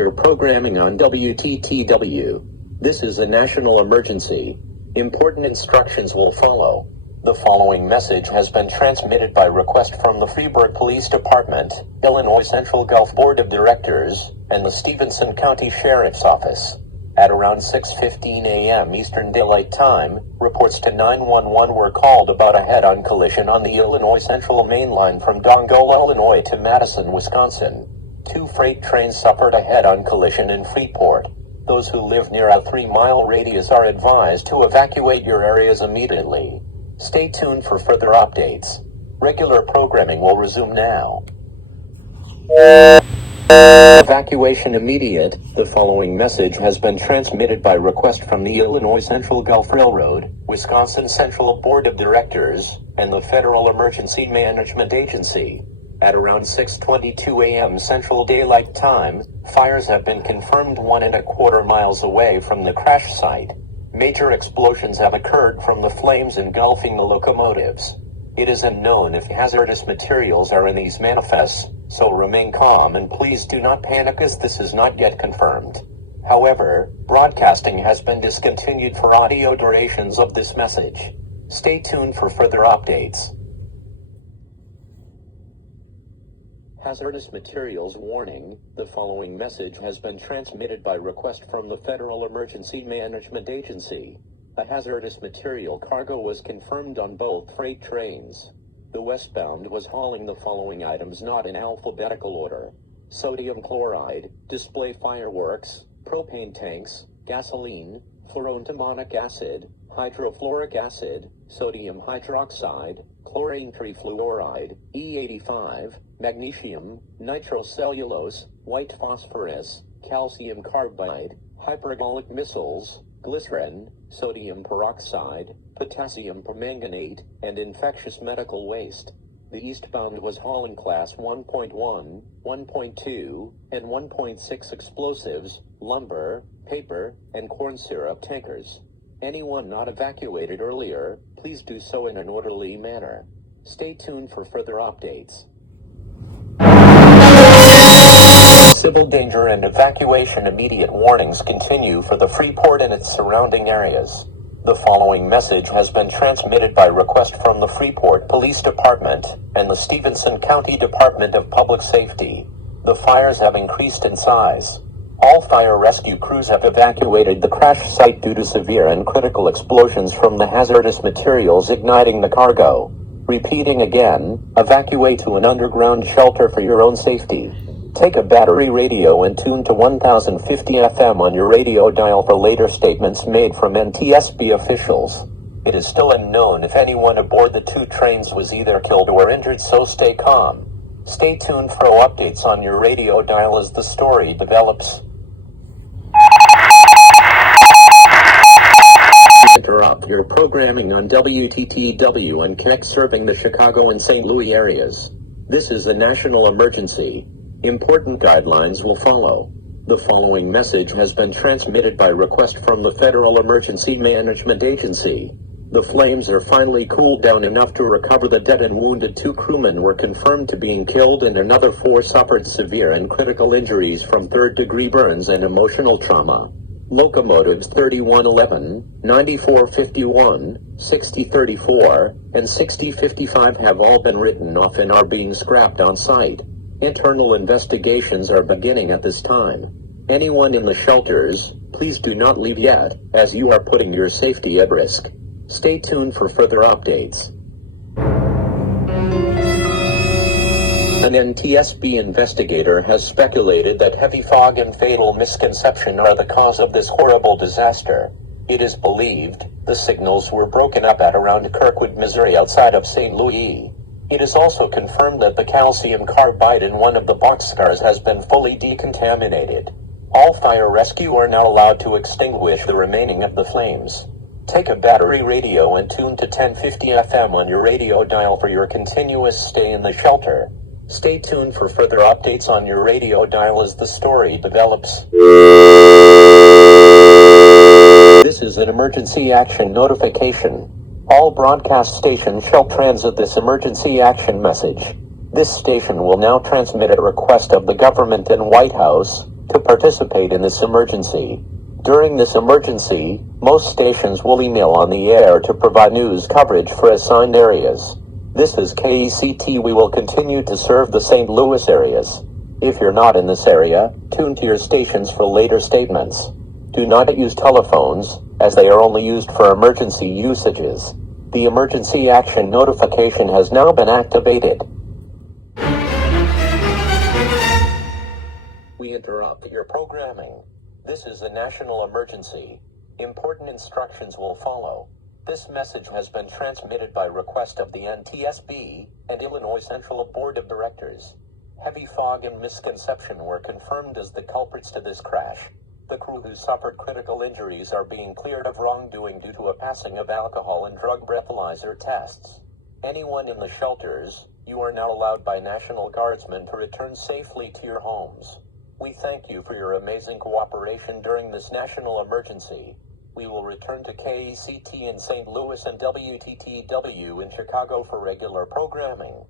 your programming on WTTW. This is a national emergency. Important instructions will follow. The following message has been transmitted by request from the Freeburg Police Department, Illinois Central Gulf Board of Directors, and the Stevenson County Sheriff's Office. At around 6:15 a.m. Eastern Daylight Time, reports to 911 were called about a head-on collision on the Illinois Central Main Line from Dongola, Illinois to Madison, Wisconsin. Two freight trains suffered a head-on collision in Freeport. Those who live near a 3-mile radius are advised to evacuate your areas immediately. Stay tuned for further updates. Regular programming will resume now. Evacuation immediate. The following message has been transmitted by request from the Illinois Central Gulf Railroad, Wisconsin Central Board of Directors, and the Federal Emergency Management Agency. At around 6:22 a.m. Central Daylight Time, fires have been confirmed 1.25 miles away from the crash site. Major explosions have occurred from the flames engulfing the locomotives. It is unknown if hazardous materials are in these manifests, so remain calm and please do not panic as this is not yet confirmed. However, broadcasting has been discontinued for audio durations of this message. Stay tuned for further updates. Hazardous materials warning. The following message has been transmitted by request from the Federal Emergency Management Agency. A hazardous material cargo was confirmed on both freight trains. The westbound was hauling the following items not in alphabetical order: sodium chloride, display fireworks, propane tanks, gasoline, fluoroantimonic acid, hydrofluoric acid, sodium hydroxide, chlorine trifluoride, E85, magnesium, nitrocellulose, white phosphorus, calcium carbide, hypergolic missiles, glycerin, sodium peroxide, potassium permanganate, and infectious medical waste. The eastbound was hauling class 1.1, 1.2, and 1.6 explosives, lumber, paper, and corn syrup tankers. Anyone not evacuated earlier, please do so in an orderly manner. Stay tuned for further updates. Civil danger and evacuation immediate warnings continue for the Freeport and its surrounding areas. The following message has been transmitted by request from the Freeport Police Department and the Stevenson County Department of Public Safety. The fires have increased in size. All fire rescue crews have evacuated the crash site due to severe and critical explosions from the hazardous materials igniting the cargo. Repeating again, evacuate to an underground shelter for your own safety. Take a battery radio and tune to 1050 FM on your radio dial for later statements made from NTSB officials. It is still unknown if anyone aboard the two trains was either killed or injured, so stay calm. Stay tuned for updates on your radio dial as the story develops. Interrupt your programming on WTTW and connect serving the Chicago and St. Louis areas. This is a national emergency. Important guidelines will follow. The following message has been transmitted by request from the Federal Emergency Management Agency. The flames are finally cooled down enough to recover the dead and wounded. 2 crewmen were confirmed to being killed and another 4 suffered severe and critical injuries from third-degree burns and emotional trauma. Locomotives 3111, 9451, 6034, and 6055 have all been written off and are being scrapped on site. Internal investigations are beginning at this time. Anyone in the shelters, please do not leave yet, as you are putting your safety at risk. Stay tuned for further updates. An NTSB investigator has speculated that heavy fog and fatal misconception are the cause of this horrible disaster. It is believed the signals were broken up at around Kirkwood, Missouri, outside of St. Louis. It is also confirmed that the calcium carbide in one of the boxcars has been fully decontaminated. All fire rescue are now allowed to extinguish the remaining of the flames. Take a battery radio and tune to 1050 FM on your radio dial for your continuous stay in the shelter. Stay tuned for further updates on your radio dial as the story develops. This is an emergency action notification. All broadcast stations shall transit this emergency action message. This station will now transmit at request of the government and White House, to participate in this emergency. During this emergency, most stations will email on the air to provide news coverage for assigned areas. This is KECT. We will continue to serve the St. Louis areas. If you're not in this area, tune to your stations for later statements. Do not use telephones, as they are only used for emergency usages. The emergency action notification has now been activated. We interrupt your programming. This is a national emergency. Important instructions will follow. This message has been transmitted by request of the NTSB and Illinois Central Board of Directors. Heavy fog and Misconception were confirmed as the culprits to this crash. The crew who suffered critical injuries are being cleared of wrongdoing due to a passing of alcohol and drug breathalyzer tests. Anyone in the shelters, you are now allowed by National Guardsmen to return safely to your homes. We thank you for your amazing cooperation during this national emergency. We will return to KECT in St. Louis and WTTW in Chicago for regular programming.